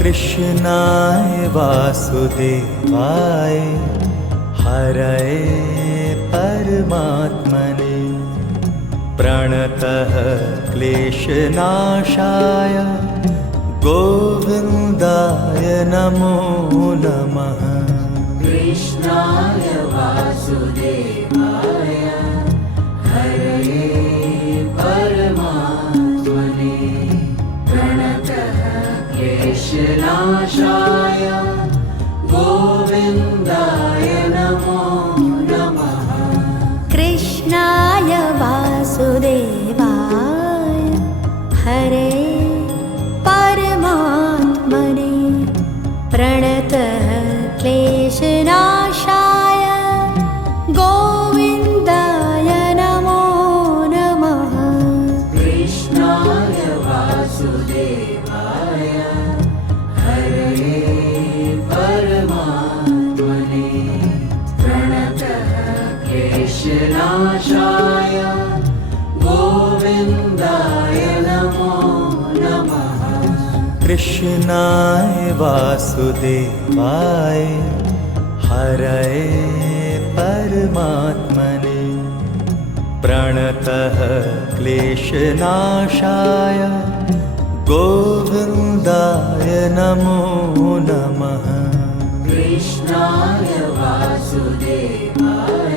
कृष्णाय वासुदेवाय हरये परमात्मने प्रणतः क्लेशनाशाय गोविन्दाय नमो नमः। कृष्णाय वासुदेवाय हरये परमात्मने प्रणतः क्लेशनाशाय गोविन्दाय नमो नमः। कृष्णाय वासुदेवाय हरे परमात्मने प्रणतः क्लेशनाशाय गोविन्दाय नमो नमः। कृष्णाय वासुदेवाय हरये परमात्मने प्रणतः क्लेशनाशाय गोविन्दाय नमो नमः। कृष्णाय वासुदेवाय हरये परमात्मने प्रणतः क्लेशनाशाय गोविन्दाय नमो नमः। कृष्णाय वासुदेवाय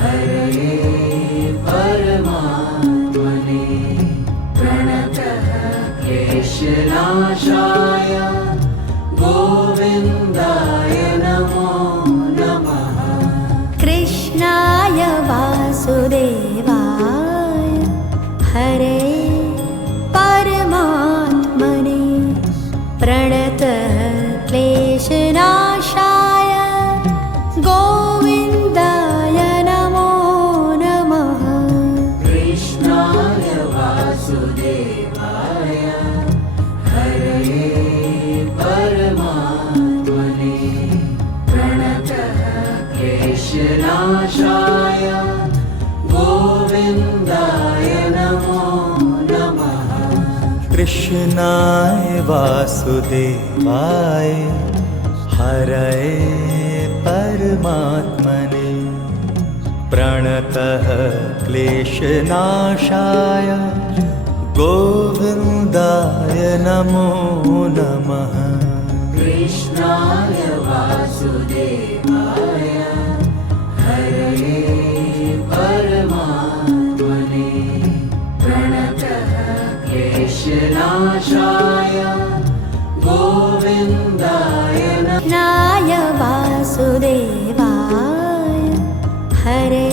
हरये परमात्मने प्रणतः क्लेशनाशाय गोविन्दाय नमो नमः। कृष्णाय वासुदेवाय हरे परमात्मने प्रणतः क्लेशनाशाय गोविन्दाय नमो नमः। कृष्णाय वासुदेवाय हरये परमात्मने प्रणतः क्लेशनाशाय गोविन्दाय नमो नमः। कृष्णाय वासुदेवाय हरये परमात्मने प्रणतः क्लेशनाशाय गोविन्दाय नमो नमः। कृष्णाय वासुदेवाय हरये परमात्मने प्रणतः क्लेशनाशाय गोविन्दाय कृष्णाय वासुदेवाय हरे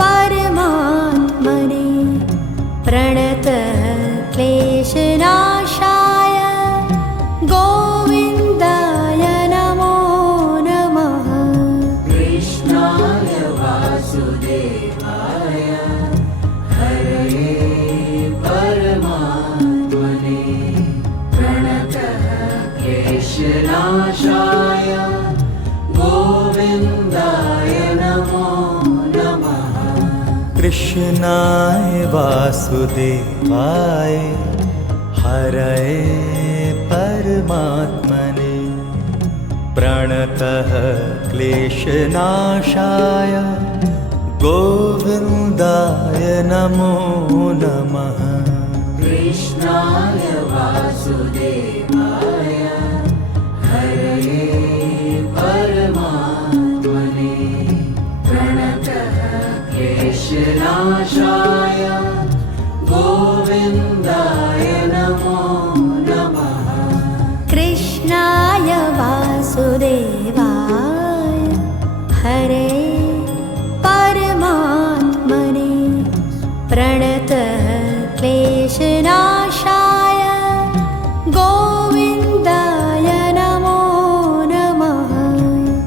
परमात्मने प्रणतः क्लेशनाशाय गोविन्दाय नमो नमः। कृष्णाय वासुदेवाय हरये परमात्मने प्रणतः क्लेशनाशाय गोविन्दाय नमो नमः। कृष्णाय वासुदेवाय हरये परमात्मने प्रणतः क्लेशनाशाय गोविन्दाय नमो नमः। कृष्णाय वासुदेवाय हरये परमात्मने प्रणतः क्लेशनाशाय गोविन्दाय नमो नमः। कृष्णाय वासुदेवाय हरे परमात्मने प्रणतः क्लेशनाशाय गोविन्दाय नमो नमः।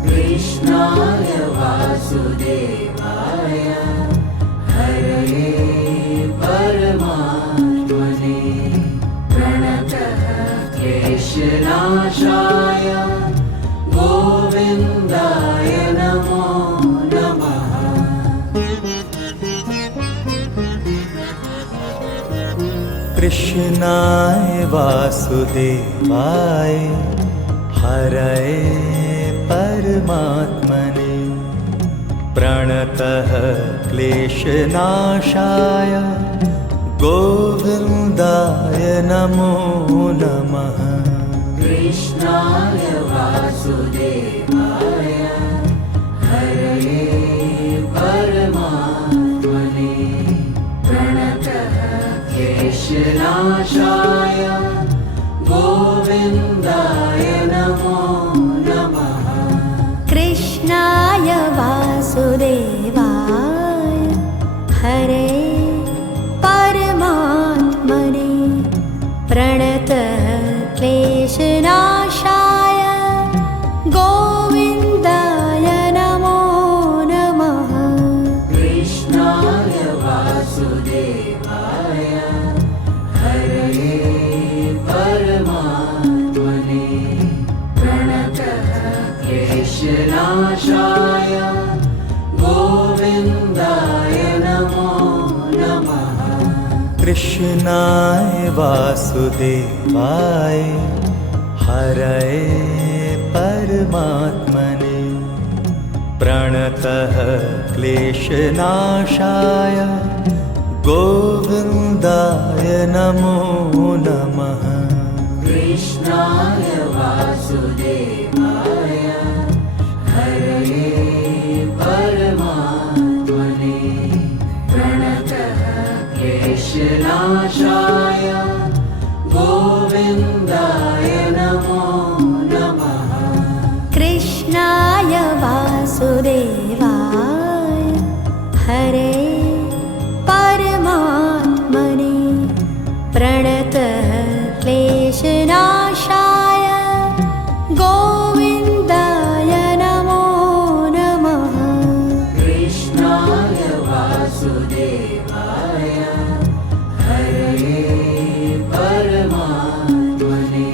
कृष्णाय वासुदेवाय हरये परमात्मने प्रणतः क्लेशनाशाय गोविन्दाय नमो नमः। कृष्णाय कृष्णाय वासुदेवाय हरये परमात्मने प्रणतः क्लेशनाशाय गोविन्दाय नमो नमः। कृष्णाय वासुदेवाय हरये परमात्मने प्रणतः क्लेशनाशाय गोविन्दाय नमो नमः। कृष्णाय वासुदेवाय हरे परमात्मने प्रणतः क्लेशनाशाय गोविन्दाय नमो नमः। कृष्णाय वासुदेवाय हरये परमात्मने प्रणतः क्लेशनाशाय गोविन्दाय नमो नमः। कृष्णाय वासुदेवाय हरये परमात्मने प्रणतः क्लेशनाशाय गोविन्दाय नमो नमः। कृष्णाय वासुदेवाय हरये परमात्मने प्रणतः क्लेशनाशाय गोविन्दाय नमो नमः। कृष्णाय वासुदेवाय हरे परमात्मने प्रणतः क्लेशनाशाय गोविन्दाय नमो नमः। कृष्णाय वासुदेवाय हरये परमात्मने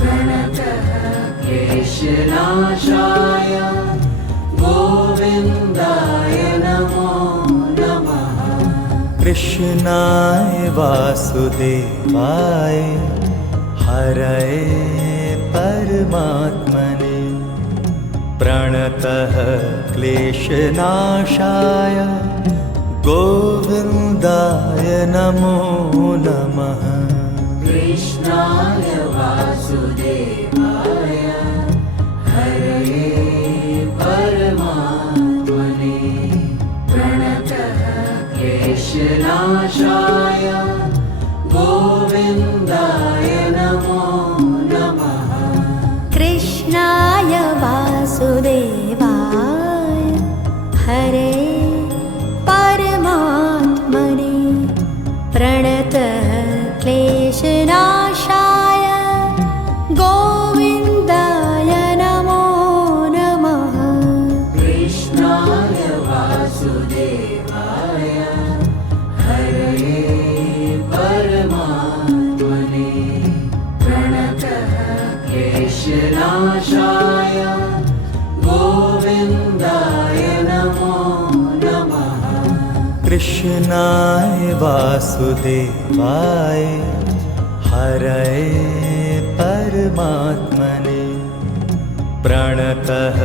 प्रणतः क्लेशनाशाय गोविन्दाय नमो नमः। कृष्णाय वासुदेवाय हरये परमात्मने प्रणतः क्लेशनाशाय गोविन्दाय नमो नमः। कृष्णाय वासुदेवाय हरये परमात्मने प्रणतः क्लेशनाशाय गोविन्दाय नमो नमः। कृष्णाय वासुदेवाय हरे परमात्मने प्रणतः क्लेशनाशाय गोविन्दाय नमो नमः। कृष्णाय वासुदेवाय हरये परमात्मने प्रणतः क्लेशनाशाय गोविन्दाय नमो नमः। कृष्णाय वासुदेवाय हरये परमात्मने प्रणतः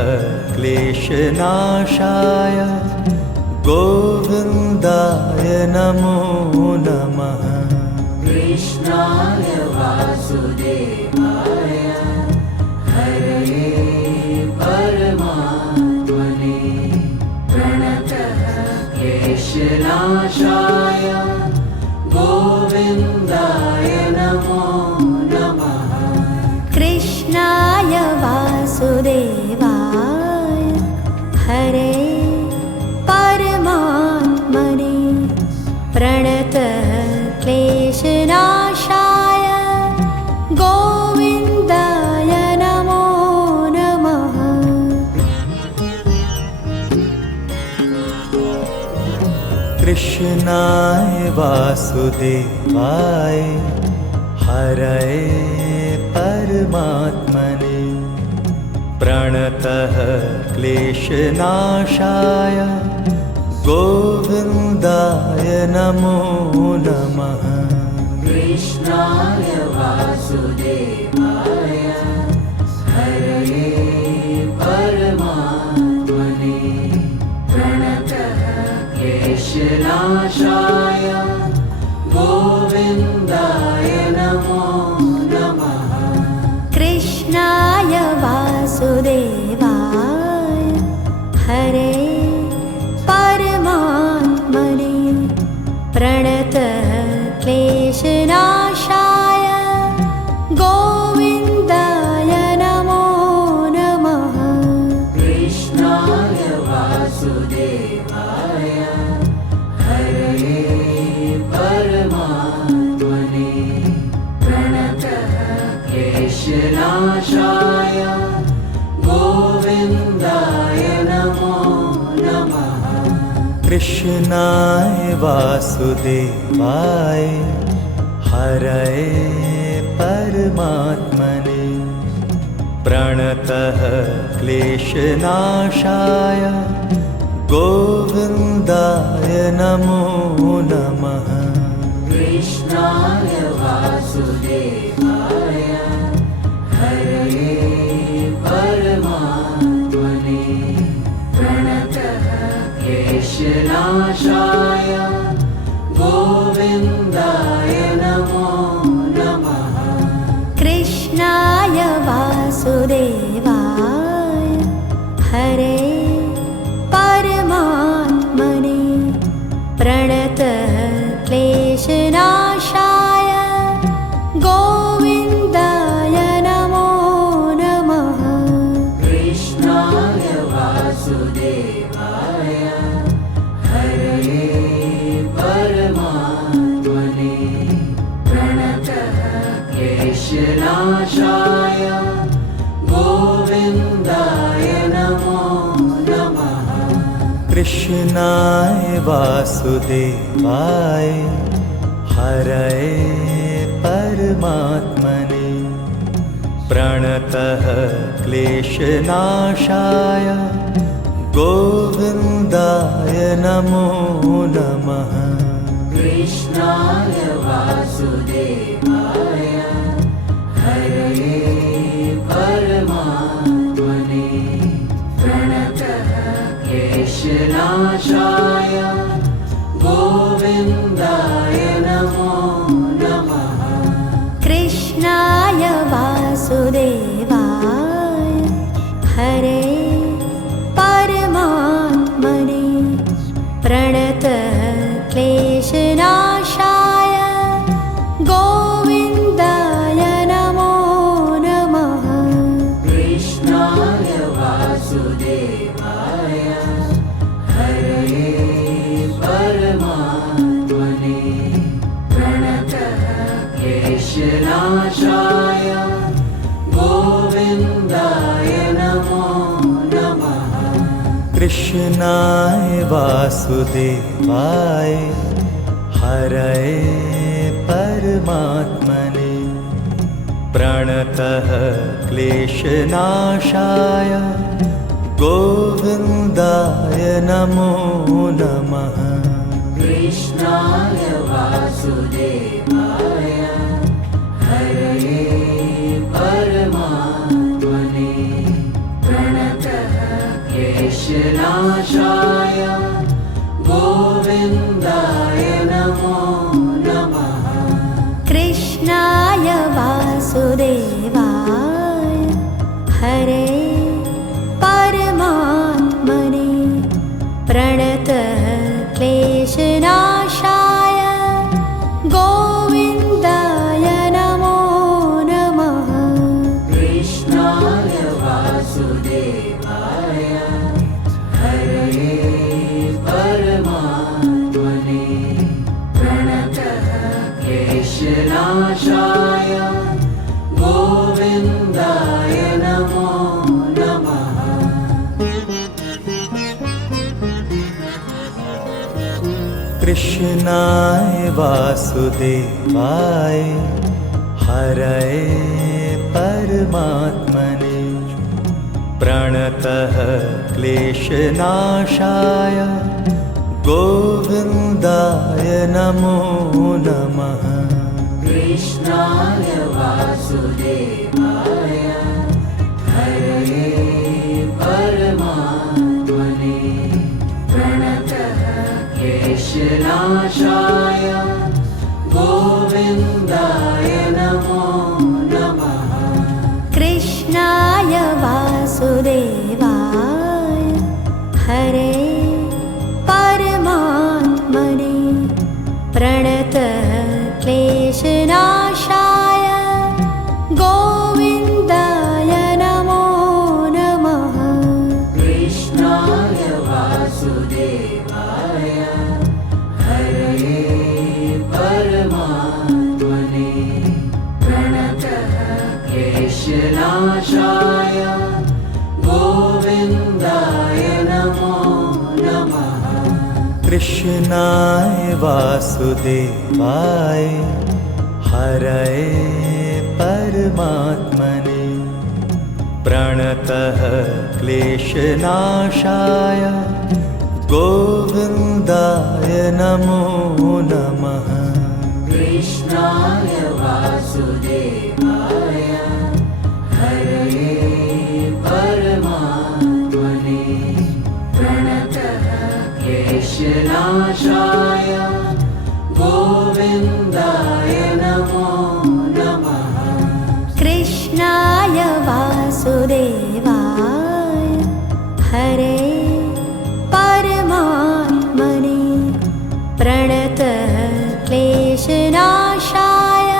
क्लेशनाशाय गोविन्दाय नमो नमः। कृष्णाय वासुदेवाय हरये परमात्मने प्रणतः क्लेशनाशाय गोविन्दाय नमो नमः। कृष्णाय वासुदेवाय हरे परमात्मने प्रणतः क्लेशनाशाय गोविन्दाय नमो नमः। कृष्णाय वासुदेवाय हरये परमात्मने प्रणतः क्लेशनाशाय गोविन्दाय नमो नमः। कृष्णाय वासुदेवाय हरये परमात्मने प्रणतः क्लेशनाशाय गोविन्दाय नमो नमः कृष्णाय वासुदेवाय हरे परमात्मने प्रणतः क्लेशनाशाय गोविन्दाय नमो नमः कृष्णाय वासुदेवाय हरये परमात्मने प्रणतः क्लेशनाशाय गोविन्दाय नमो नमः कृष्णाय वासुदेवाय हरये परमात्मने प्रणतः क्लेशनाशाय गोविन्दाय नमो नमः कृष्णाय वासुदेवाय हरये परमात्मने प्रणतः क्लेशनाशाय गोविन्दाय नमो नमः कृष्णाय वासुदेवाय हरे परमात्मने प्रणतः क्लेशनाशाय गोविन्दाय नमो नमः कृष्णाय वासुदेवाय हरये परमात्मने प्रणतः क्लेशनाशाय गोविन्दाय नमो नमः कृष्णाय वासुदेवाय हरये परमात्मने प्रणतः क्लेशनाशाय गोविन्दाय नमो नमः कृष्णाय वासुदेवाय हरये परमात्मने प्रणतः क्लेशनाशाय गोविन्दाय नमो नमः कृष्णाय वासुदेवाय हरे परमात्मने प्रणतः क्लेशनाशाय गोविन्दाय नमो नमः कृष्णाय वासुदेवाय हरये परमात्मने प्रणतः क्लेशनाशाय गोविन्दाय नमो नमः कृष्णाय वासुदेवाय हरये परमात्मने प्रणतः क्लेशनाशाय गोविन्दाय नमो नमः कृष्णाय वासुदेवाय हरये परमात्मने प्रणतः क्लेशनाशाय गोविन्दाय नमो नमः कृष्णाय वासुदेवाय हरे परमात्मने प्रणतः क्लेशनाशाय गोविन्दाय नमो नमः कृष्णाय वासुदेवाय हरये परमात्मने प्रणतः क्लेशनाशाय गोविन्दाय नमो नमः कृष्णाय वासुदेवाय हरये परमात्मने प्रणतः क्लेशनाशाय गोविन्दाय नमो नमः कृष्णाय वासुदेवाय हरये परमात्मने प्रणतः क्लेशनाशाय गोविन्दाय नमो नमः कृष्णाय वासुदेवाय हरे परमात्मने प्रणतः क्लेशनाशाय गोविन्दाय नमो नमः कृष्णाय वासुदेवाय हरये परमात्मने प्रणतः क्लेशनाशाय गोविन्दाय नमो नमः कृष्णाय वासुदेवाय हरये परमात्मने प्रणतः क्लेशनाशाय गोविन्दाय नमो नमः कृष्णाय वासुदेवाय हरये परमात्मने प्रणतः क्लेशनाशाय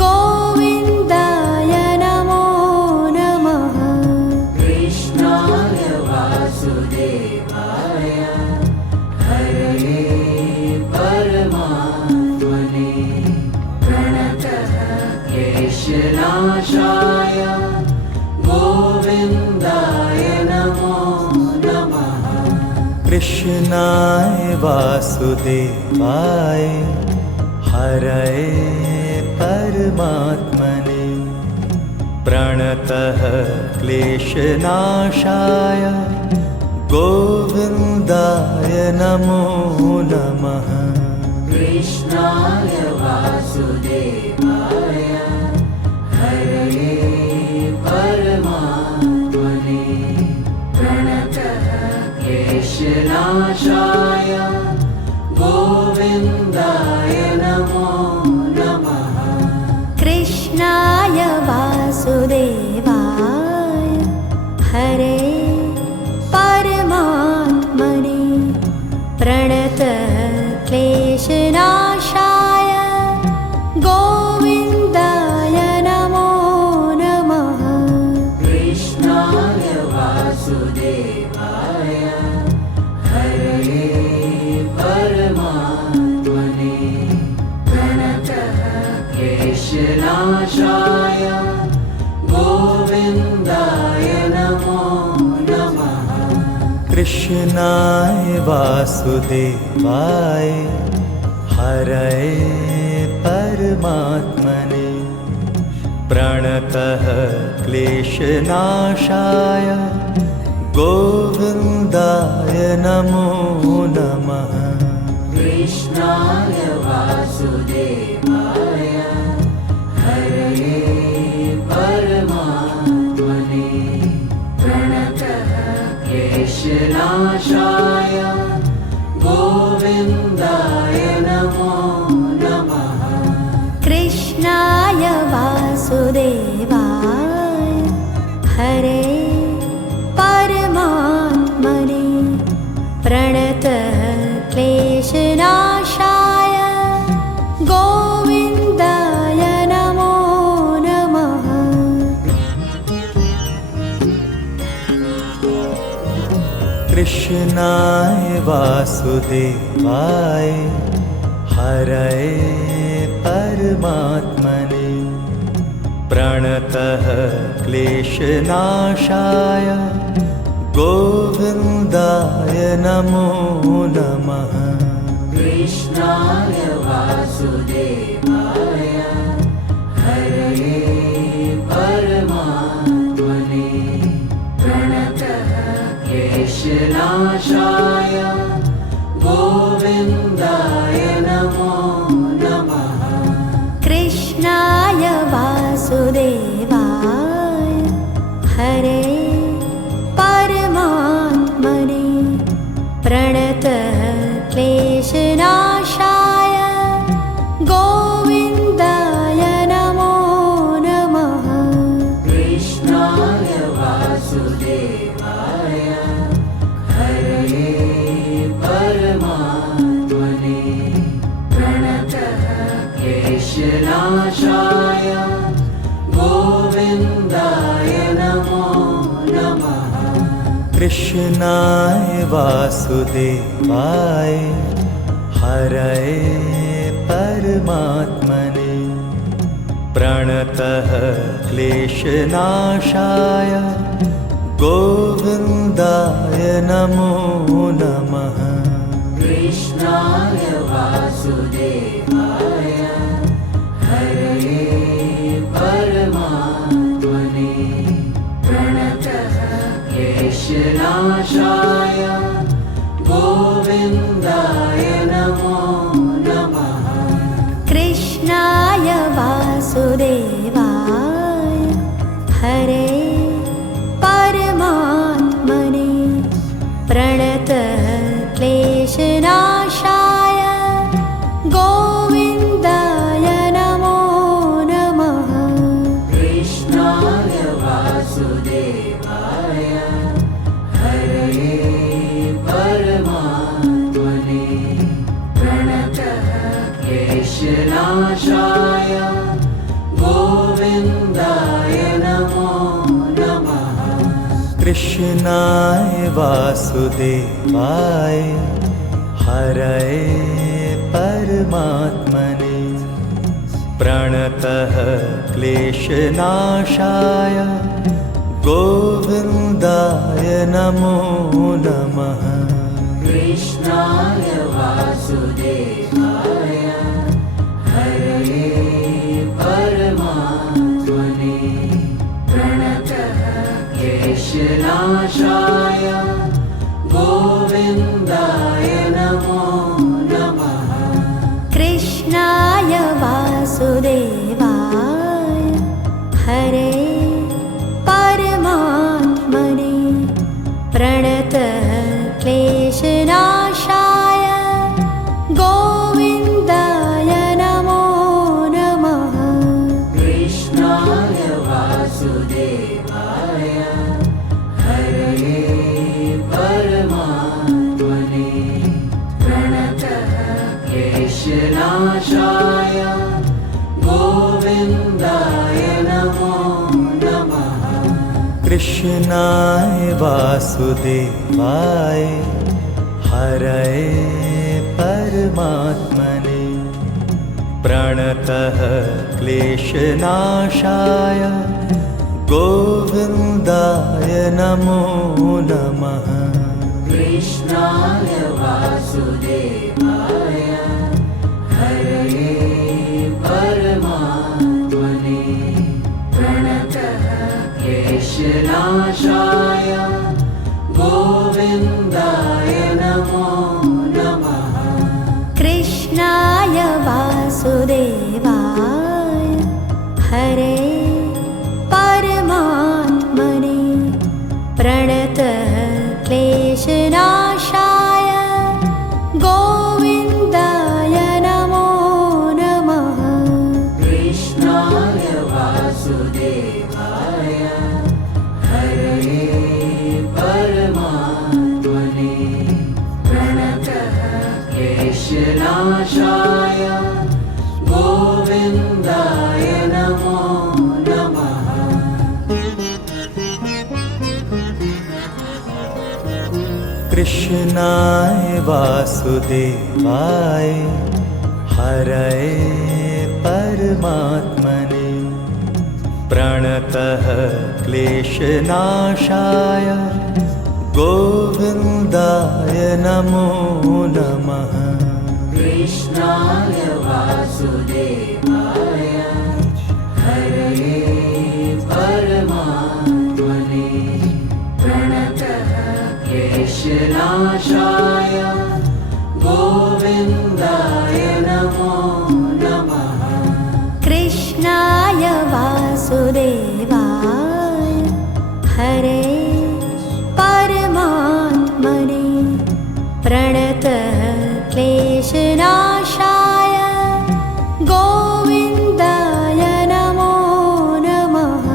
गोविन्दाय नमो नमः कृष्णाय वासुदेवाय हरे परमात्मने प्रणतः क्लेशनाशाय गोविन्दाय नमो नमः कृष्णाय वासुदेवाय हरये परमात्मने प्रणतः क्लेशनाशाय गोविन्दाय नमो नमः कृष्णाय वासुदेवाय हरये परमात्मने प्रणतः क्लेशनाशाय गोविन्दाय नमो नमः कृष्णाय वासुदेवाय हरये परमात्मने प्रणतः क्लेशनाशाय गोविन्दाय नमो नमः कृष्णाय वासुदेवाय हरे परमात्मने प्रणतः क्लेशनाशाय गोविन्दाय नमो नमः कृष्णाय वासुदेवाय हरये परमात्मने प्रणतः क्लेशनाशाय गोविन्दाय नमो नमः कृष्णाय वासुदेवाय हरये परमात्मने प्रणतः क्लेशनाशाय गोविन्दाय नमो नमः कृष्णाय वासुदेवाय हरये परमात्मने प्रणतः क्लेशनाशाय गोविन्दाय नमो नमः कृष्णाय वासुदेवाय हरे परमात्मने प्रणतः क्लेशनाशाय गोविन्दाय नमो नमः कृष्णाय वासुदेवाय हरये परमात्मने प्रणतः क्लेशनाशाय गोविन्दाय नमो नमः कृष्णाय वासुदेवाय हरये परमात्मने प्रणतः क्लेशनाशाय गोविन्दाय नमो नमः कृष्णाय कृष्णाय वासुदेवाय हरये परमात्मने प्रणतः क्लेशनाशाय गोविन्दाय नमो नमः। कृष्णाय वासुदेवाय हरये परमात्मने प्रणतः क्लेशनाशाय गोविन्दाय नमो नमः। कृष्णाय वासुदेवाय हरे परमात्मने प्रणतः क्लेशनाशाय गोविन्दाय नमो नमः। कृष्णाय वासुदेवाय हरये परमात्मने प्रणतः क्लेशनाशाय गोविन्दाय नमो नमः। कृष्णाय वासुदेवाय हरये परमात्मने प्रणतः क्लेशनाशाय गोविन्दाय नमो नमः। कृष्णाय वासुदेवाय हरये परमात्मने प्रणतः क्लेशनाशाय गोविन्दाय नमो नमः। कृष्णाय वासुदेवाय हरे परमात्मने प्रणतः क्लेशनाशाय गोविन्दाय नमो नमः। कृष्णाय वासुदेवाय हरये परमात्मने प्रणतः क्लेशनाशाय गोविन्दाय नमो नमः। कृष्णाय वासुदेवाय हरये परमात्मने प्रणतः क्लेशनाशाय गोविन्दाय नमो नमः। कृष्णाय वासुदेवाय हरये परमात्मने प्रणतः क्लेशनाशाय गोविन्दाय नमो नमः। कृष्णाय वासुदेवाय हरे परमात्मने प्रणतः क्लेशनाशाय गोविन्दाय नमो नमः। कृष्णाय वासुदेवाय हरये परमात्मने प्रणतः क्लेशनाशाय गोविन्दाय नमो नमः। कृष्णाय वासुदेवाय हरये परमात्मने प्रणतः क्लेशनाशाय गोविन्दाय नमो नमः। कृष्णाय वासुदेवाय हरये परमात्मने प्रणतः क्लेशनाशाय गोविन्दाय नमो नमः। कृष्णाय वासुदेवाय हरे परमात्मने प्रणतः क्लेशनाशाय गोविन्दाय नमो नमः।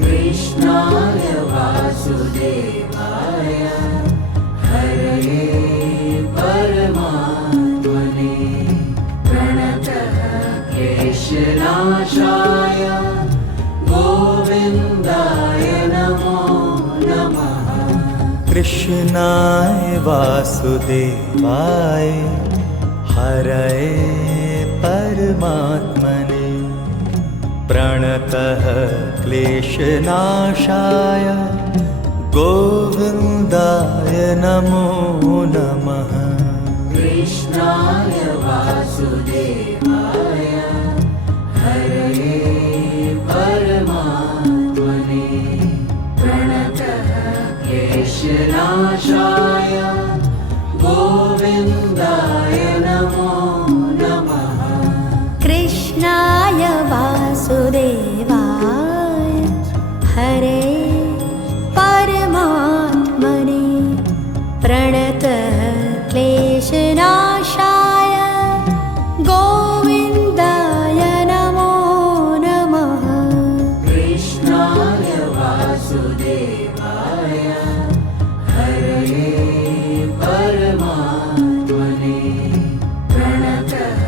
कृष्णाय वासुदेवाय हरये कृष्णाय वासुदेवाय हरये परमात्मने प्रणतः क्लेशनाशाय गोविन्दाय नमो नमः। कृष्णाय वासुदेवाय हरये परमात्मने प्रणतः क्लेशनाशाय गोविन्दाय नमो नमः। कृष्णाय वासुदेवाय हरे परमात्मने प्रणतः क्लेशनाशाय गोविन्दाय नमो नमः। कृष्णाय वासुदेवाय हरये परमात्मने प्रणतः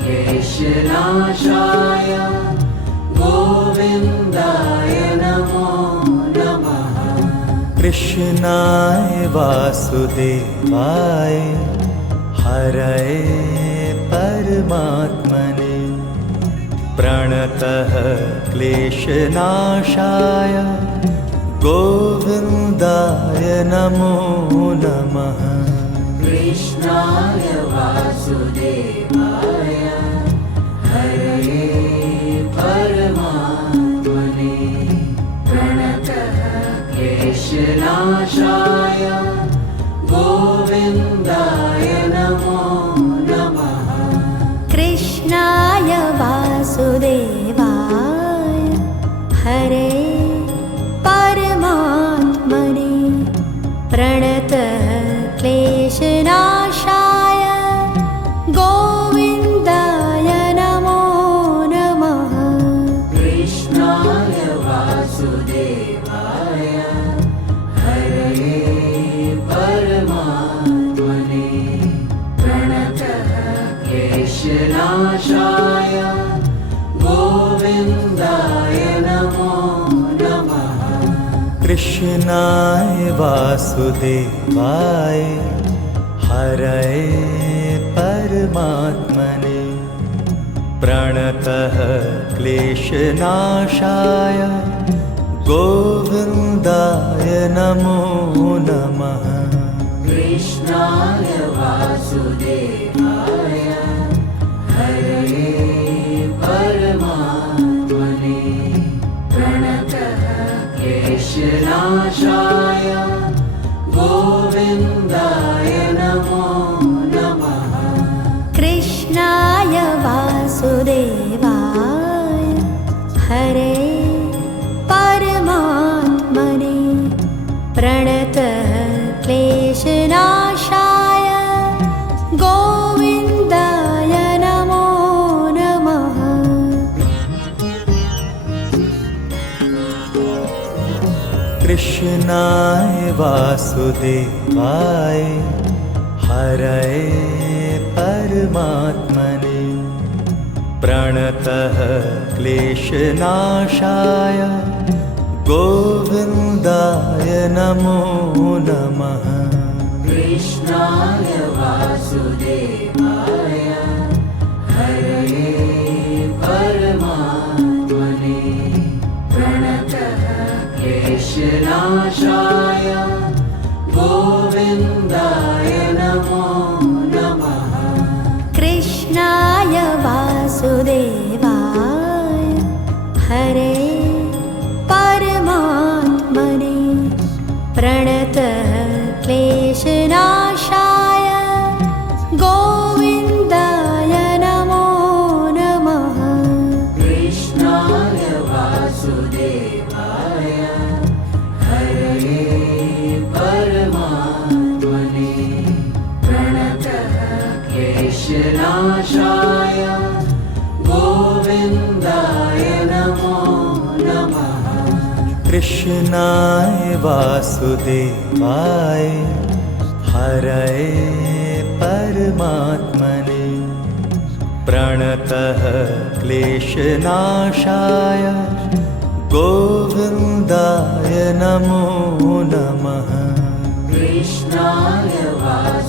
क्लेशनाशाय गोविन्दाय नमो नमः। कृष्णाय वासुदेवाय हरये परमात्मने प्रणतः क्लेशनाशाय गोविन्दाय नमो नमः। कृष्णाय वासुदेवाय हरये परमात्मने प्रणतः क्लेशनाशाय गोविन्दाय नमो नमः। कृष्णाय वासुदेवाय हरे परमात्मने प्रणतः क्लेशनाशाय गोविन्दाय नमो नमः। कृष्णाय वासुदेवाय हरये परमात्मने प्रणतः क्लेशनाशाय गोविन्दाय नमो नमः। कृष्णाय वासुदेवाय हरये परमात्मने प्रणतः क्लेशनाशाय गोविन्दाय नमो नमः। कृष्णाय वासुदेवाय हरये परमात्मने प्रणतः क्लेशनाशाय गोविन्दाय नमो नमः। कृष्णाय वासुदेवाय हरे परमात्मने प्रणतः क्लेशनाशाय गोविन्दाय नमो नमः। कृष्णाय वासुदेवाय हरये परमात्मने प्रणतः क्लेशनाशाय गोविन्दाय नमो नमः। कृष्णाय वासुदेवाय हरये परमात्मने प्रणतः क्लेशनाशाय गोविन्दाय नमो नमः। कृष्णाय वासुदेवाय हरे परमात्मने प्रणतः क्लेशनाशाय गोविन्दाय नमो नमः। कृष्णाय वासुदेवाय हरये परमात्मने प्रणतः क्लेशनाशाय गोविन्दाय नमो नमः। कृष्णाय वासुदेवाय हरये परमात्मने प्रणतः क्लेशनाशाय गोविन्दाय नमो नमः।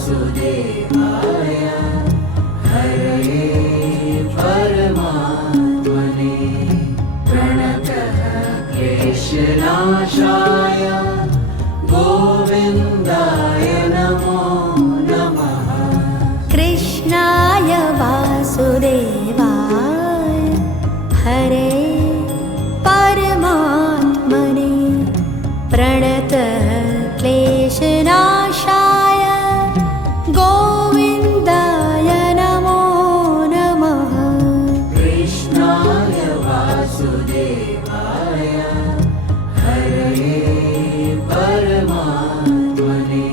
वासुदेवाय हरये परमात्मने प्रणतः क्लेशनाशाय गोविन्दाय नमो नमः कृष्णाय वासुदेवाय हरे परमात्मने प्रणतः क्लेशनाशाय गोविन्दाय नमो नमः कृष्णाय वासुदेवाय हरये परमात्मने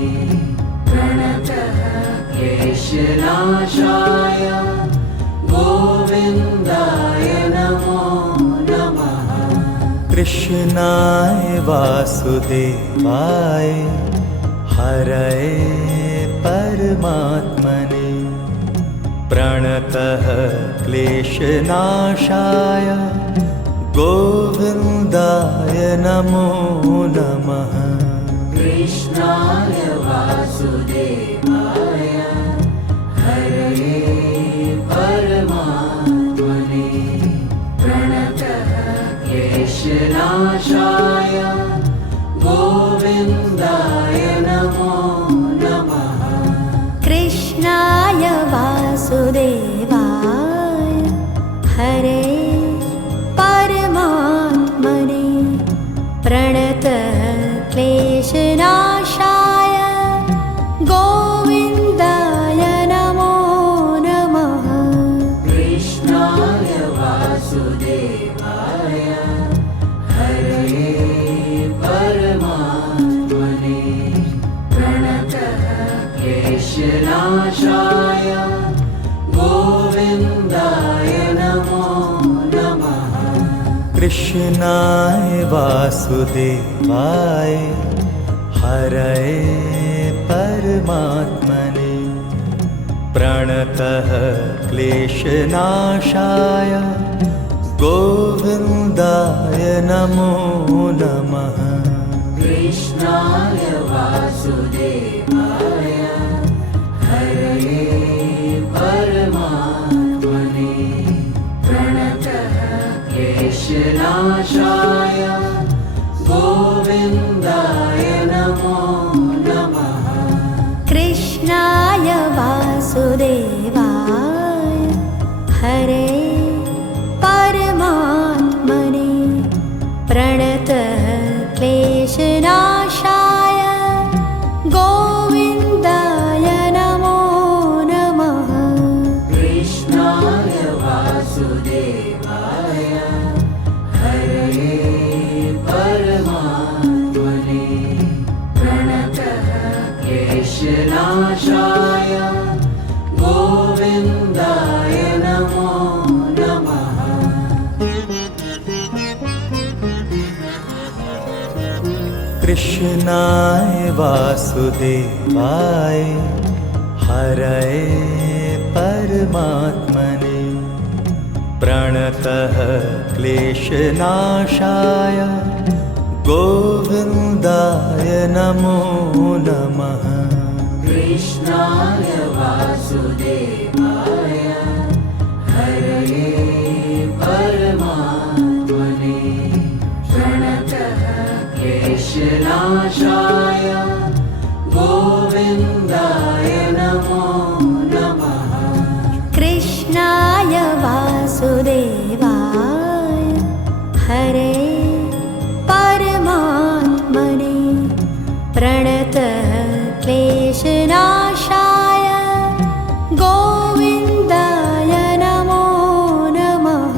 प्रणतः क्लेशनाशाय गोविन्दाय नमो नमः कृष्णाय वासुदेवाय हरये परमात्मने प्रणतः क्लेशनाशाय गोविन्दाय नमो नमः कृष्णाय वासुदेवाय हरये परमात्मने प्रणतः क्लेशनाशाय गोविन्दाय नमो नमः कृष्णाय वासुदेवाय हरे परमात्मने प्रणतः क्लेशनाशाय गोविन्दाय नमो नमः कृष्णाय वासुदेवाय हरये परमात्मने प्रणतः क्लेशनाशाय गोविन्दाय नमो नमः कृष्णाय वासुदेवाय हरये परमात्मने प्रणतः क्लेशनाशाय गोविन्दाय नमो नमः कृष्णाय वासुदेवाय हरये परमात्मने प्रणतः क्लेशनाशाय गोविन्दाय नमो नमः कृष्णाय वासुदेवाय हरे परमात्मने प्रणतः क्लेशनाशाय गोविन्दाय नमो नमः कृष्णाय वासुदेवाय हरये परमात्मने प्रणतः क्लेशनाशाय गोविन्दाय नमो नमः कृष्णाय वासुदेवाय हरये परमात्मने प्रणतः क्लेशनाशाय गोविन्दाय नमो नमः कृष्णाय वासुदेवाय हरये परमात्मने प्रणतः क्लेशनाशाय गोविन्दाय नमो नमः कृष्णाय वासुदेवाय हरे परमात्मने प्रणतः क्लेशनाशाय गोविन्दाय नमो नमः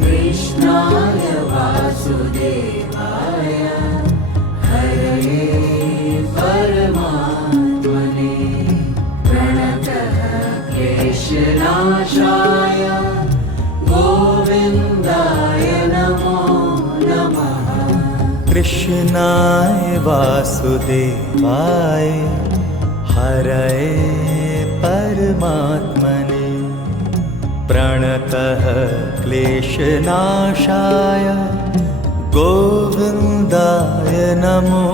कृष्णाय वासुदेवाय हरये परमात्मने प्रणतः क्लेशनाशाय गोविन्दाय नमो नमः कृष्णाय वासुदेवाय हरये परमात्मने प्रणतः क्लेशनाशाय गोविन्दाय नमो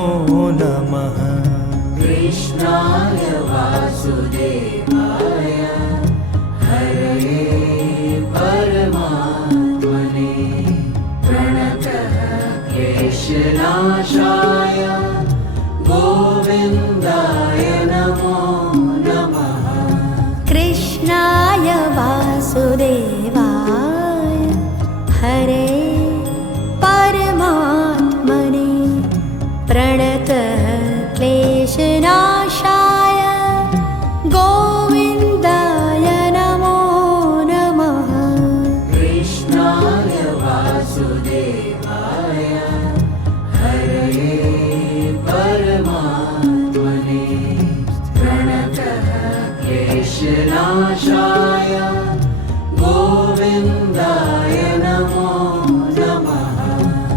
नमः कृष्णाय वासुदेवाय क्लेशनाशाय गोविन्दाय नमो नमः कृष्णाय वासुदेवाय हरे परमात्मने प्रणतः क्लेशनाशाय गोविन्दाय नमो नमः कृष्णाय वासुदेवाय हरये परमात्मने प्रणतः क्लेशनाशाय गोविन्दाय नमो नमः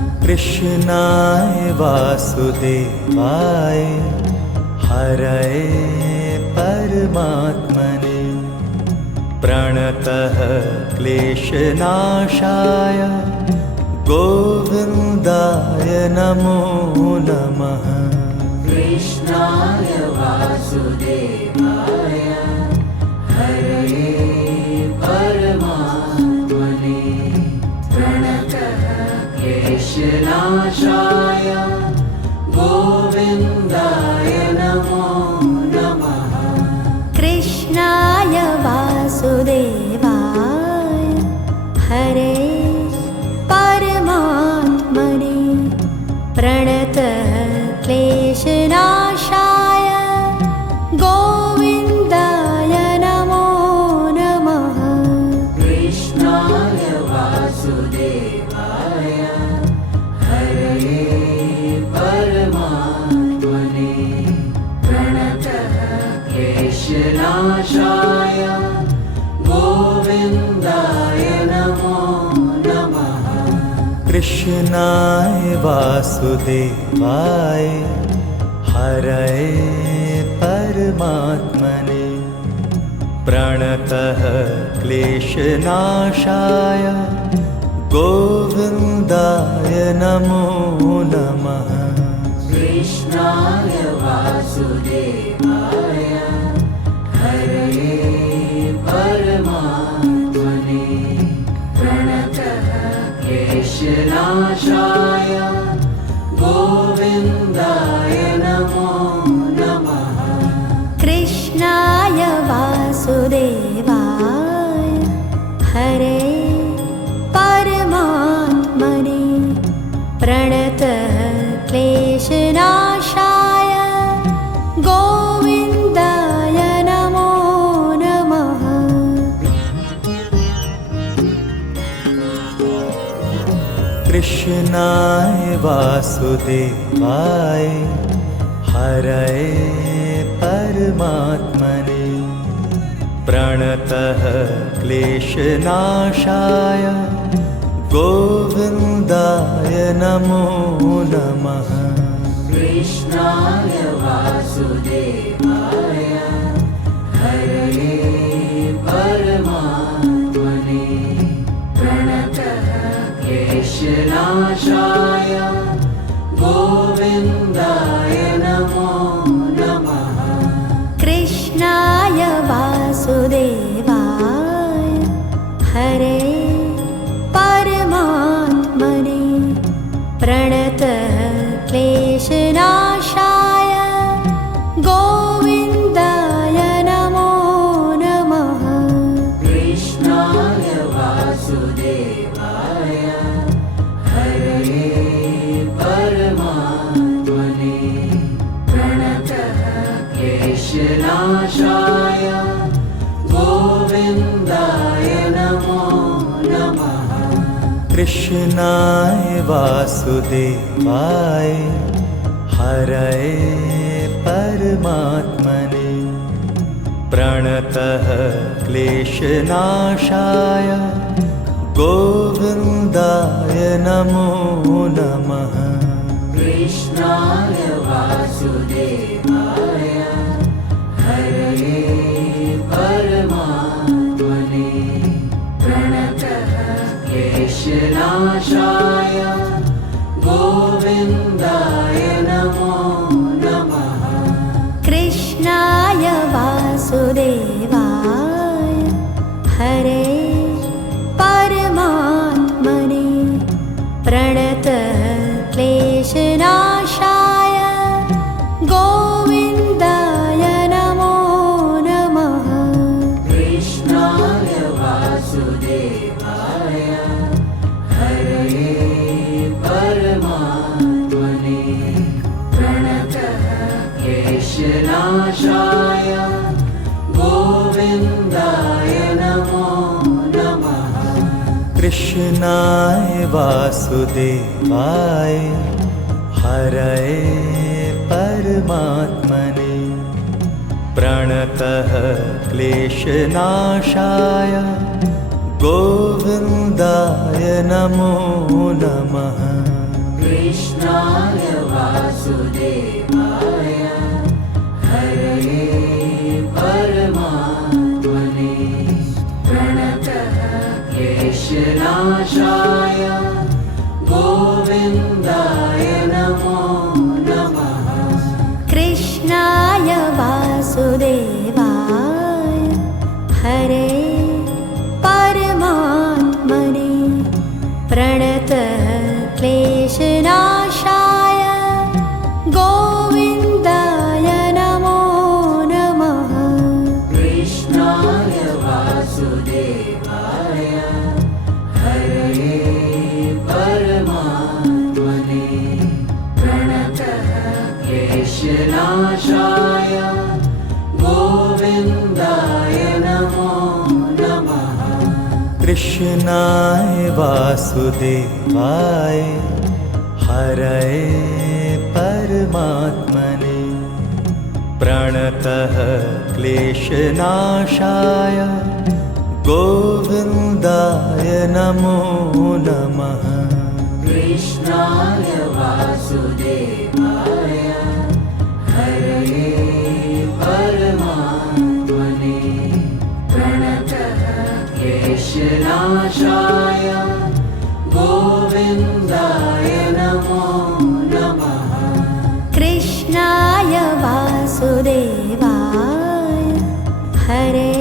कृष्णाय वासुदेवाय हरये परमात्मने प्रणतः क्लेशनाशाय गोविन्दाय नमो नमः कृष्णाय वासुदेवाय हरये परमात्मने प्रणतः क्लेशनाशाय गोविन्दाय नमो नमः कृष्णाय वासुदेवाय हरे परमात्मने प्रणतः क्लेशनाशाय गोविन्दाय नमो नमः कृष्णाय वासुदेवाय हरये परमात्मने प्रणतः क्लेशनाशाय गोविन्दाय नमो नमः कृष्णाय वासुदेवाय हरये परमात्मने प्रणतः क्लेशनाशाय गोविन्दाय नमो नमः कृष्णाय वासुदेवाय हरये परमात्मने प्रणतः क्लेशनाशाय गोविन्दाय नमो नमः कृष्णाय वासुदेवाय हरे परमात्मने प्रणतः क्लेशनाशाय गोविन्दाय नमो नमः कृष्णाय वासुदेवाय हरये परमात्मने प्रणतः क्लेशनाशाय गोविन्दाय नमो नमः कृष्णाय वासुदेवाय हरये परमात्मने प्रणतः क्लेशनाशाय गोविन्दाय नमो नमः कृष्णाय वासुदेवाय हरे परमात्मने प्रणतः क्लेशनाशाय गोविन्दाय नमो नमः कृष्णाय वासुदेवाय हरये परमात्मने प्रणतः क्लेशनाशाय गोविन्दाय नमो नमः कृष्णाय वासुदेवाय हरये परमात्मने प्रणतः क्लेशनाशाय गोविन्दाय नमो नमः कृष्णाय वासुदेवाय हरये परमात्मने प्रणतः क्लेशनाशाय गोविन्दाय नमो नमः कृष्णाय वासुदेवाय हरे परमात्मने प्रणतः क्लेशनाशाय क्लेशनाशाय गोविन्दाय नमो नमः। कृष्णाय वासुदेवाय हरये परमात्मने प्रणतः क्लेशनाशाय गोविन्दाय नमो नमः। कृष्णाय वासुदेवाय हरये परमात्मने प्रणतः क्लेशनाशाय गोविन्दाय नमो नमः। कृष्णाय वासुदेवाय हरये परमात्मने प्रणतः क्लेशनाशाय गोविन्दाय नमो नमः। कृष्णाय वासुदेवाय हरे परमात्मने प्रणतः क्लेशनाशाय गोविन्दाय नमो नमः। कृष्णाय वासुदेवाय हरये परमात्मने प्रणतः क्लेशनाशाय गोविन्दाय नमो नमः। कृष्णाय वासुदेवाय हरये परमात्मने प्रणतः क्लेशनाशाय गोविन्दाय नमो नमः। कृष्णाय वासुदेवाय हरये परमात्मने प्रणतः क्लेशनाशाय गोविन्दाय नमो नमः। कृष्णाय वासुदेवाय हरे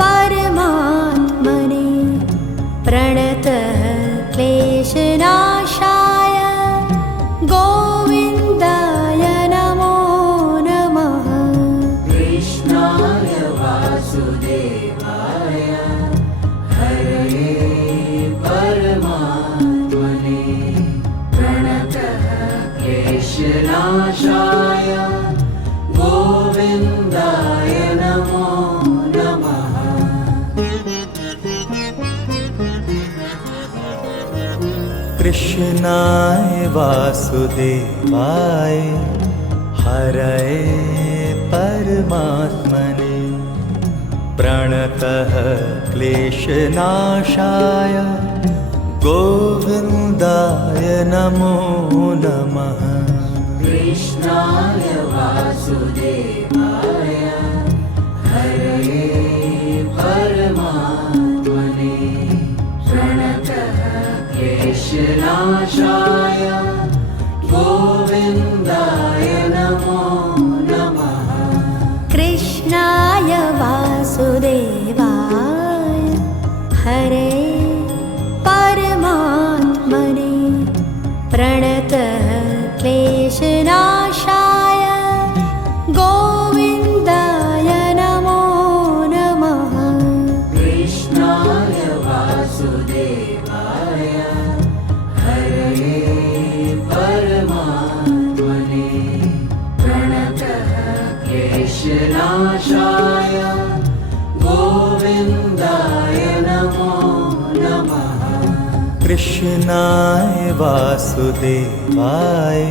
परमात्मने प्रणतः क्लेशनाशाय गोविन्दाय नमो नमः। कृष्णाय वासुदेवाय हरये परमात्मने प्रणतः क्लेशनाशाय गोविन्दाय नमो नमः। कृष्णाय वासुदेवाय हरये परमात्मने प्रणतः क्लेशनाशाय गोविन्दाय नमो नमः। कृष्णाय वासुदेवाय हरये परमात्मने प्रणतः क्लेशनाशाय गोविन्दाय नमो नमः। कृष्णाय वासुदेवाय हरे परमात्मने प्रणतः क्लेशनाशाय गोविन्दाय नमो नमः। कृष्णाय वासुदेवाय हरये परमात्मने प्रणतः क्लेशनाशाय गोविन्दाय नमो नमः। कृष्णाय वासुदेवाय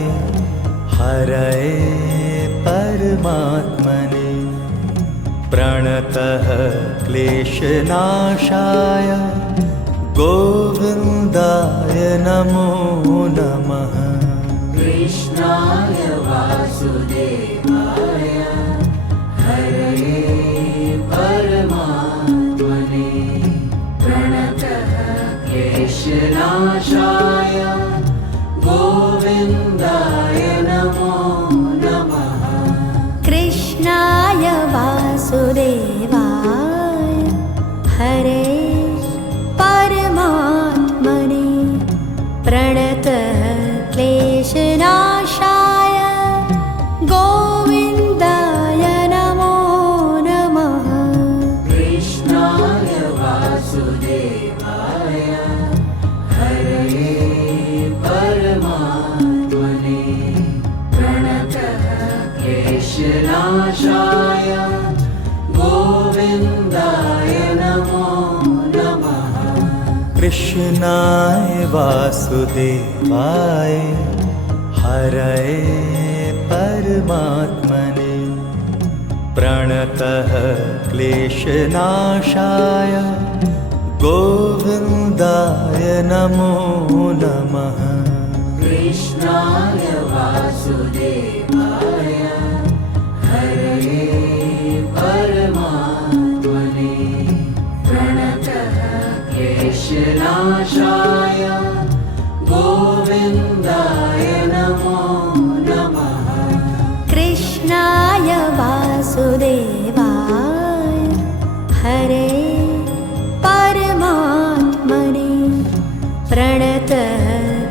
हरये परमात्मने प्रणतः क्लेशनाशाय गोविन्दाय नमो नमः। कृष्णाय वासुदेवाय हरये परमात्मने प्रणतः क्लेशनाशाय गोविन्दाय नमो नमः। कृष्णाय वासुदेवाय हरे परमात्मने प्रणतः क्लेशनाशाय क्लेशनाशाय गोविन्दाय नमो नमः। कृष्णाय वासुदेवाय हरये परमात्मने प्रणतः क्लेशनाशाय गोविन्दाय नमो नमः। कृष्णाय वासुदेवाय हरये परमात्मने प्रणतः क्लेशनाशाय गोविन्दाय नमो नमः। कृष्णाय वासुदेवाय हरये परमात्मने प्रणतः क्लेशनाशाय गोविन्दाय नमो नमः। कृष्णाय वासुदेवाय हरे परमात्मने प्रणतः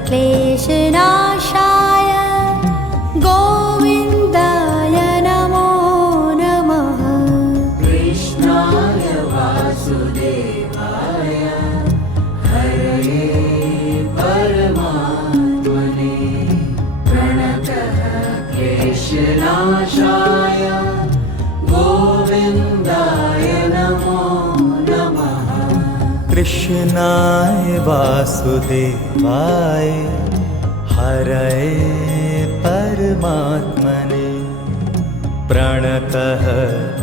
क्लेशनाशाय गोविन्दाय नमो नमः। कृष्णाय वासुदेवाय हरये परमात्मने प्रणतः क्लेशनाशाय गोविन्दाय नमो नमः। कृष्णाय वासुदेवाय हरये परमात्मने प्रणतः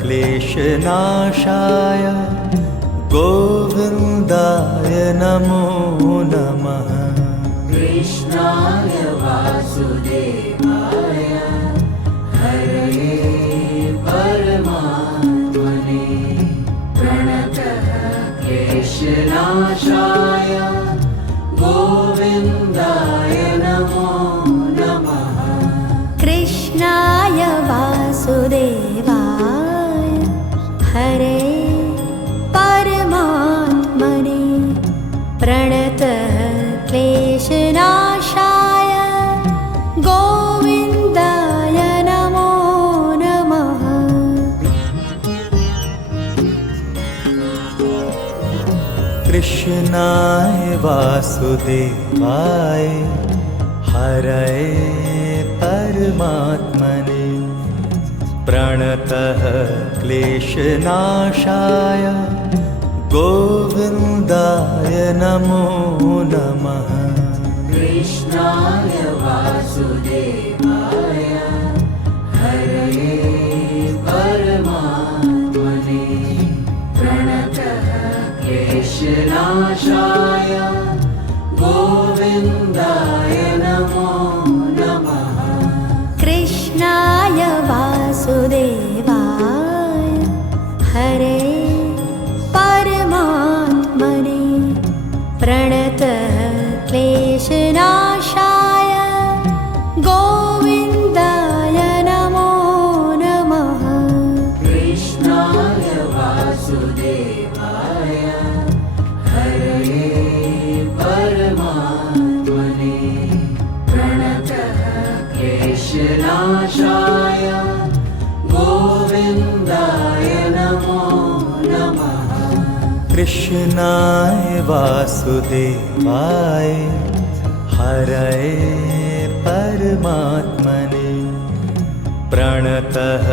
क्लेशनाशाय गोविन्दाय नमो नमः। कृष्णाय वासुदेवाय हरये परमात्मने प्रणतः क्लेशनाशाय गोविन्दाय नमो नमः। कृष्णाय वासुदेवाय हरे परमात्मने प्रणतः क्लेशनाशाय गोविन्दाय नमो नमः। कृष्णाय वासुदेवाय हरये परमात्मने प्रणतः क्लेशनाशाय गोविन्दाय नमो नमः। कृष्णाय वासुदेवाय हरये परमात्मने प्रणतः क्लेशनाशाय गोविन्दाय नमो नमः। कृष्णाय वासुदेवाय हरे परमात्मने प्रणतः क्लेशनाशाय गोविन्दाय नमो नमः। कृष्णाय वासुदेवाय हरये परमात्मने प्रणतः क्लेशनाशाय गोविन्दाय नमो नमः। कृष्णाय वासुदेवाय हरये परमात्मने प्रणतः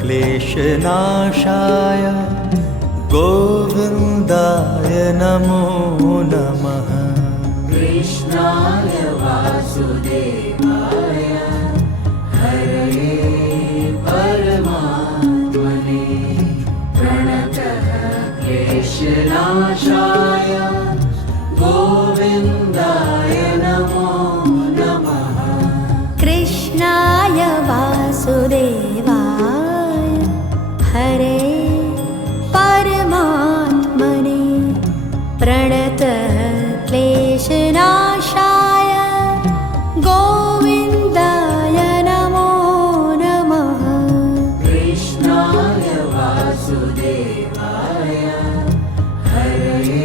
क्लेशनाशाय गोविन्दाय नमो नमः। कृष्णाय वासुदेवाय हरये परमात्मने प्रणतः क्लेशनाशाय गोविन्दाय नमो नमः। कृष्णाय वासुदेवाय हरे परमात्मने प्रणतः क्लेशनाशाय गोविन्दाय नमो नमः। कृष्णाय वासुदेवाय हरये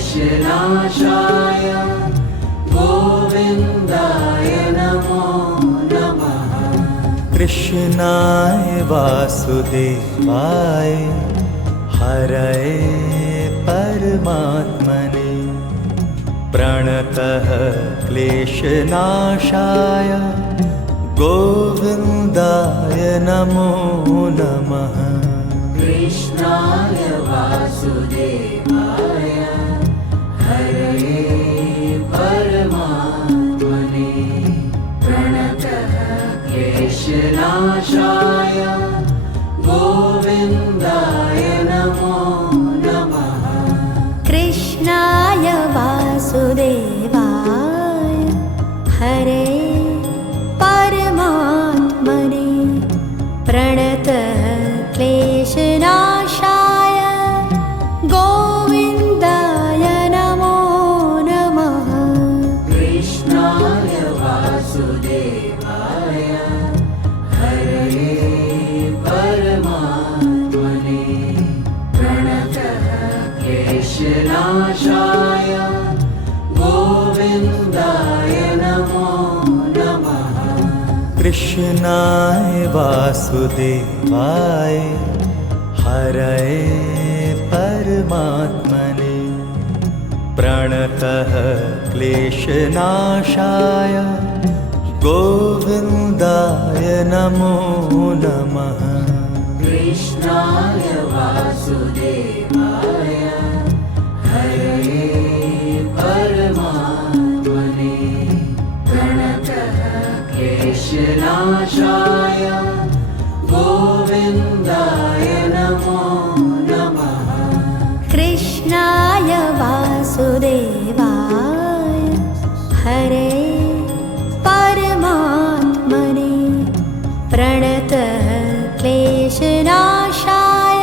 क्लेशनाशाय गोविन्दाय नमो नमः। कृष्णाय वासुदेवाय हरये परमात्मने प्रणतः क्लेशनाशाय गोविन्दाय नमो नमः। कृष्णाय वासुदेवाय हरये परमात्मने प्रणतः क्लेशनाशाय गोविन्दाय नमो नमः। कृष्णाय वासुदेवाय हरे परमात्मने प्रणतः क्लेशनाशाय गोविन्दाय नमो नमः। कृष्णाय वासुदेवाय हरये परमात्मने प्रणतः क्लेशनाशाय गोविन्दाय नमो नमः। कृष्णाय वासुदेवाय हरये परमात्मने प्रणतः क्लेशनाशाय गोविन्दाय नमो नमः। कृष्णाय वासुदेवाय हरये परमात्मने प्रणतः क्लेशनाशाय गोविन्दाय नमो नमः। कृष्णाय वासुदेवाय हरे परमात्मने प्रणतः क्लेशनाशाय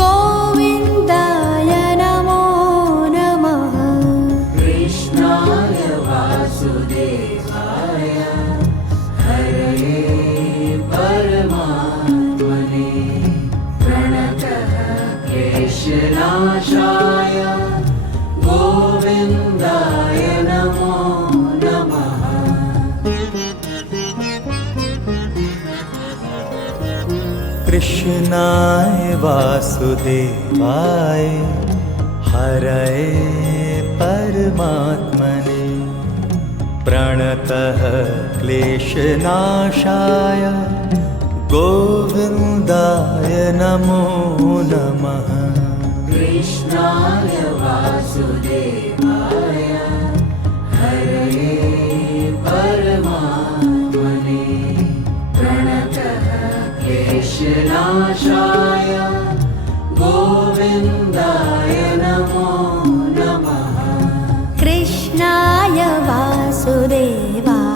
गोविन्दाय नमो नमः। कृष्णाय वासुदेवाय हरये परमात्मने प्रणतः क्लेशनाशाय गोविन्दाय नमो नमः। कृष्णाय वासुदेवाय हरये परमात्मने प्रणतः क्लेशनाशाय गोविन्दाय नमो नमः। कृष्णाय वासुदेवाय हरये परमात्मने प्रणतः क्लेशनाशाय गोविन्दाय नमो नमः। कृष्णाय वासुदेवाय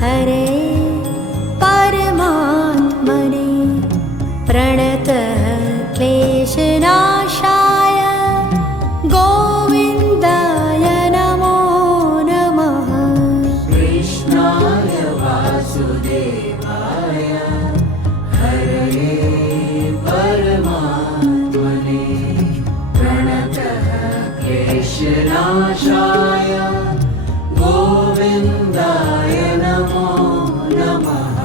हरे परमात्मने प्रणतः क्लेशनाशाय गोविन्दाय नमो नमः। कृष्णाय वासुदेवाय हरये परमात्मने प्रणतः क्लेशनाशाय गोविन्दाय नमो नमः।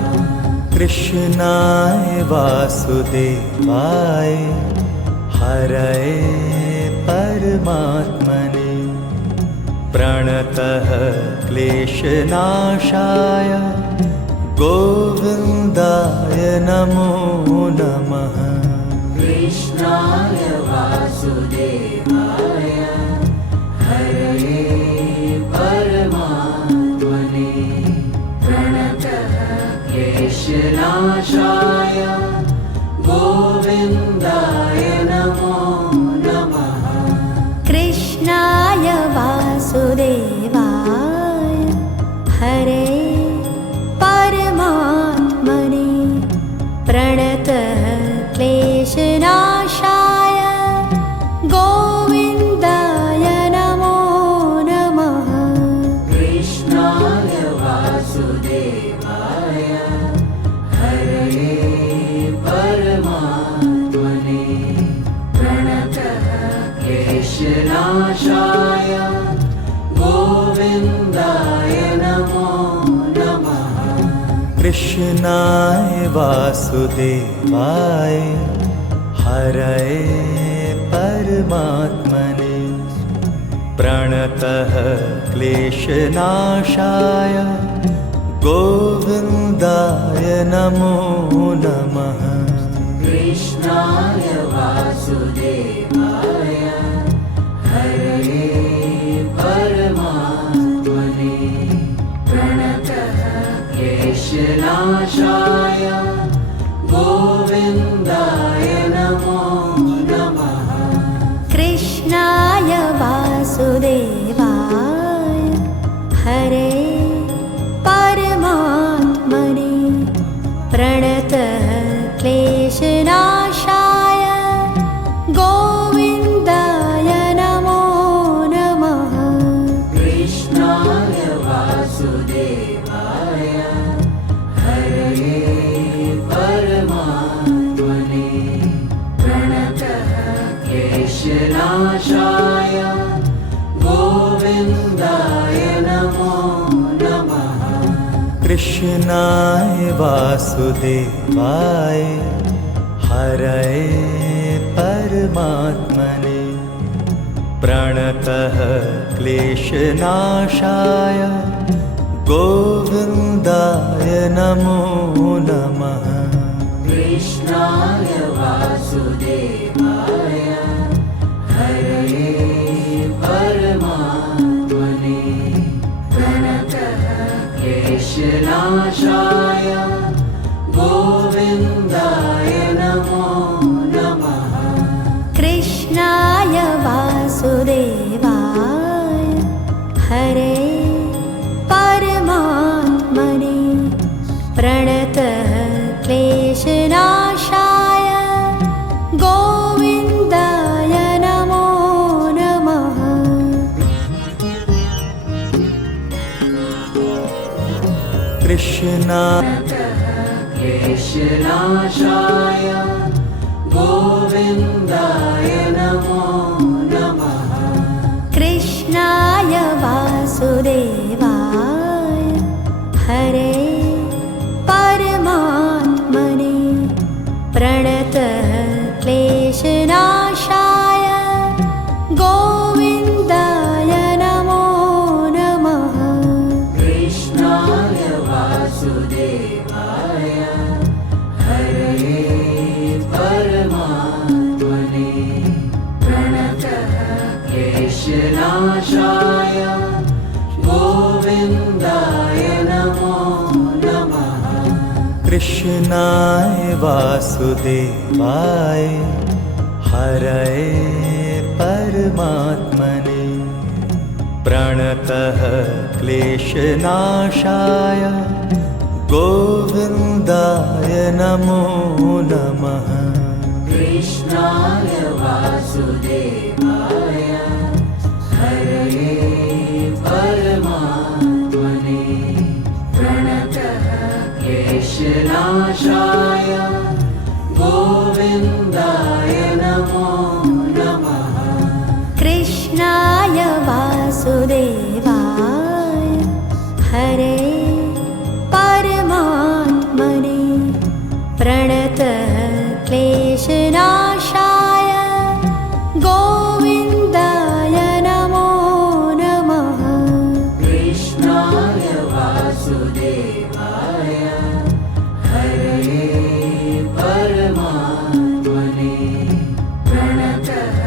कृष्णाय वासुदेवाय हरये परमात्मने प्रणतः क्लेशनाशाय गोविन्दाय नमो नमः। कृष्णाय वासुदेवाय हरये परमात्मने प्रणतः क्लेशनाशाय गोविन्दाय नमो नमः। कृष्णाय वासुदेवाय हरे परमात्मने प्रणतः क्लेशनाशाय गोविन्दाय नमो नमः। कृष्णाय वासुदेवाय हरये क्लेशनाशाय गोविन्दाय नमो नमः। कृष्णाय वासुदेवाय हरये परमात्मने प्रणतः क्लेशनाशाय गोविन्दाय नमो नमः। कृष्णाय वासुदेवाय हरये परमात्मने प्रणतः क्लेशनाशाय गोविन्दाय नमो नमः। कृष्णाय वासुदेवाय हरे परमात्मने प्रणतः क्लेशनाशाय गोविन्दाय नमो नमः। कृष्णाय वासुदेवाय हरये परमात्मने प्रणतः क्लेशनाशाय गोविन्दाय नमो नमः। कृष्णाय वासुदेवाय हरये परमात्मने प्रणतः क्लेशनाशाय गोविन्दाय नमो नमः। कृष्णाय वासुदेवाय हरये परमात्मने प्रणतः क्लेशनाशाय गोविन्दाय नमो नमः। कृष्णाय वासुदेवाय हरे परमात्मने प्रणतः क्लेशनाशाय गोविन्दाय नमो नमः। कृष्णा क्लेशनाशाय गोविन्दाय नमो नमः। कृष्णाय वासुदेवाय हरे परमात्मने प्रणतः क्लेशनाशाय गोविन्दाय नमो नमः। कृष्णाय वासुदेवाय हरये परमात्मने प्रणतः क्लेशनाशाय गोविन्दाय नमो नमः। कृष्णाय वासुदेवाय हरये परमात्मने प्रणतः क्लेशनाशाय गोविन्दाय नमो नमः। कृष्णाय वासुदेवाय हरये परमात्मने प्रणतः क्लेशनाशाय गोविन्दाय नमो नमः। कृष्णाय वासुदेवाय हरे परमात्मने प्रणतः क्लेशनाशाय गोविन्दाय नमो नमः। कृष्णाय वासुदेवाय हरये परमात्मने प्रणतः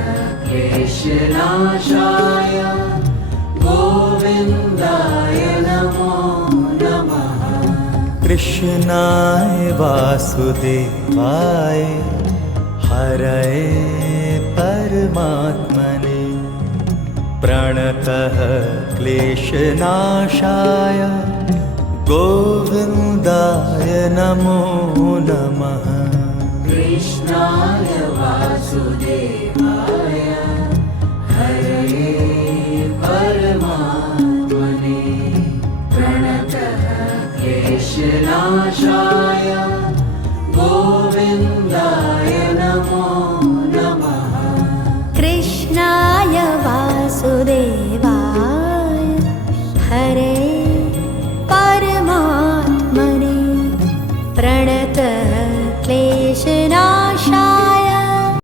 क्लेशनाशाय गोविन्दाय नमो नमः। कृष्णाय वासुदेवाय हरये परमात्मने प्रणतः क्लेशनाशाय गोविन्दाय नमो नमः। कृष्णाय वासुदेवाय